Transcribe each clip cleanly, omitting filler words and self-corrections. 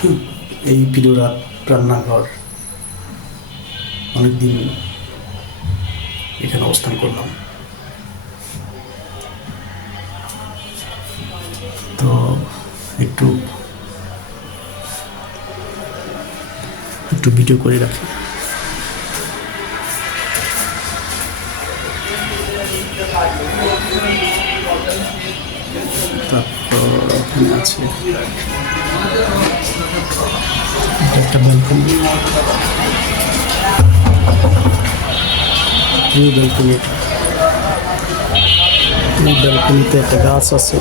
এই পিরোরাত রান্নাঘর অনেকদিন এখানে অবস্থান করলাম। তো একটু ভিডিও করে রাখি। তারপর এখানে আছে একটা ব্যালকনি, এই ব্যালকনিতে একটা গাছ আছে।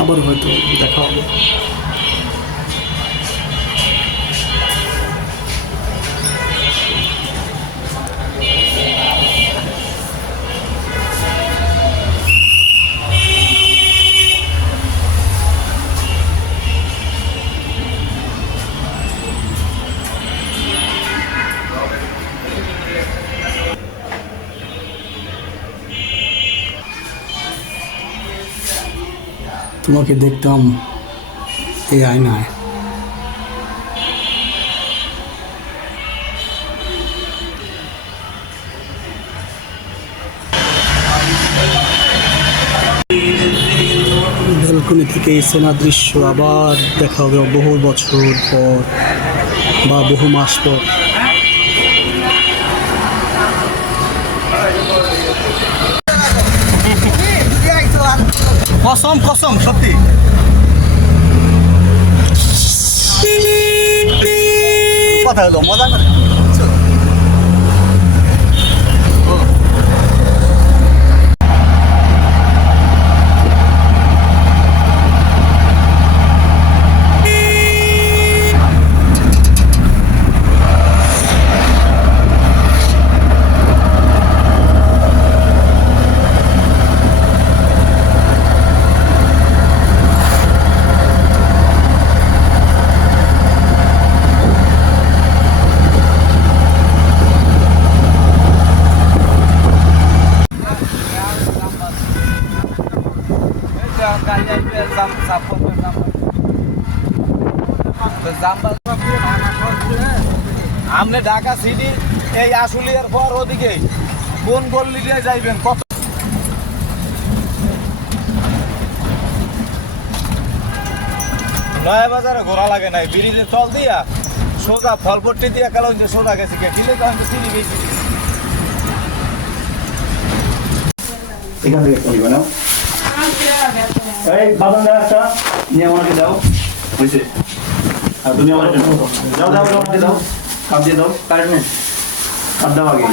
আবার হয়তো দেখা হবে। তোমাকে দেখতাম এই আয়নায়। ব্যালকনি থেকে এই চেনা দৃশ্য আবার দেখা হবে বহু বছর পর বা বহু মাস পর। কসম কসম সত্যি কথা হলো, মজা করে। আপনি ঢাকা সিটি এই আশুলিয়ার পর ওদিকে কোন গল্লি দিয়ে যাইবেন? কত নয়া বাজারে ঘোরা লাগে নাই, ব্রিজের তল দিয়া সোজা ফলপট্টি দিয়া কালো সোজা গেছে কে কিলে তখন তো সিঁড়ি গেছি। এখান থেকে চলবে না, এই বাদাম একটা নিয়ে আমাকে দাও, বুঝছে? আর তুমি আমার যাও দাও আমাকে দাও, কাপ দিয়ে দাও, কাটবে কাপ দাও আগে,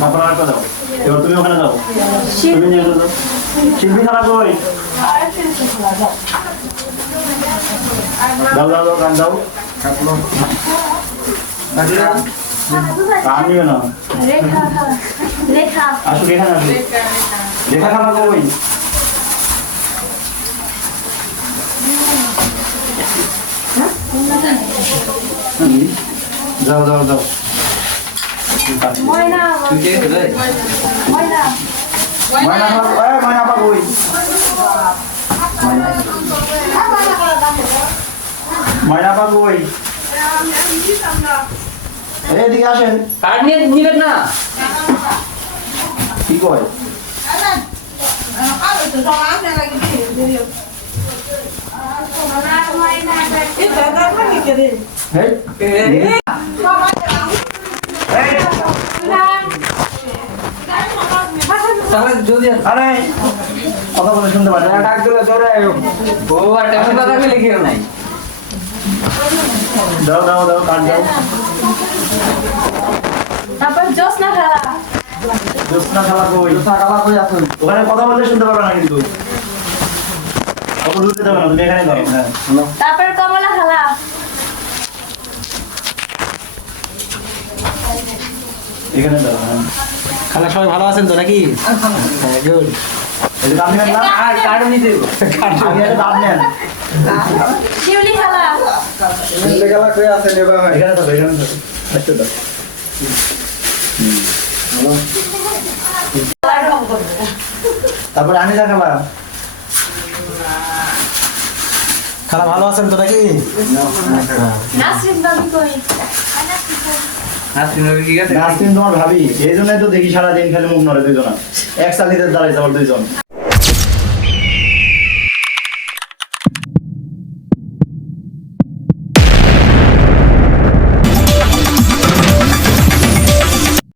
তারপর আরেকটা দাও। এবার তুমি ওখানে যাও, তুমি নিয়ে দাও। শিল্পী খারাপ কই? দাও দাও দাও, কান দাও। কান নিবে না, আসো এখানে আসো। লেখা খারাপ কই? যাও যাও যাও। ময়না পা কই? ময়না পা কই? এদিকে আসেন। কার্ড নিয়ে নিবেন না? কি কয়? যদি আরে কথা বলে শুনতে পারে না, ডাক দিলে জোরে ও আর টেবিল কথা লিখে নাই। দাও দাও দাও, কাট দাও। তারপর জোসনা খেলা, জোসনা খেলা কই? জোসনা খেলা কই আছে? ওখানে কথা বললে শুনতে পারবে না কিন্তু। অত দূর যেতে হবে না, তুমি এখানে দাও। হ্যাঁ তারপর কমলা খেলা, এখানে দাও। হ্যাঁ খালা সবাই ভালো আছেন তো নাকি? হ্যাঁ, গুড। এই যে দাম নেন না আর কার্ডও নিতে দেবো। আগে একটা দাম নেন শিউলি খালা এখানে তো এখানে তো আচ্ছা দাও তারপরে আমি দেখাবা খালা ভালো আছেন তো নাকি? নাসরিন বাবি কই নাসরিন ভাবি কি আছে? নাসরিন তোমার ভাবি এই জন্যই তো দেখি সারাদিন খালি মুখ নড়ে দুইজনা এক চালিতে দাঁড়াইছে আবার দুইজন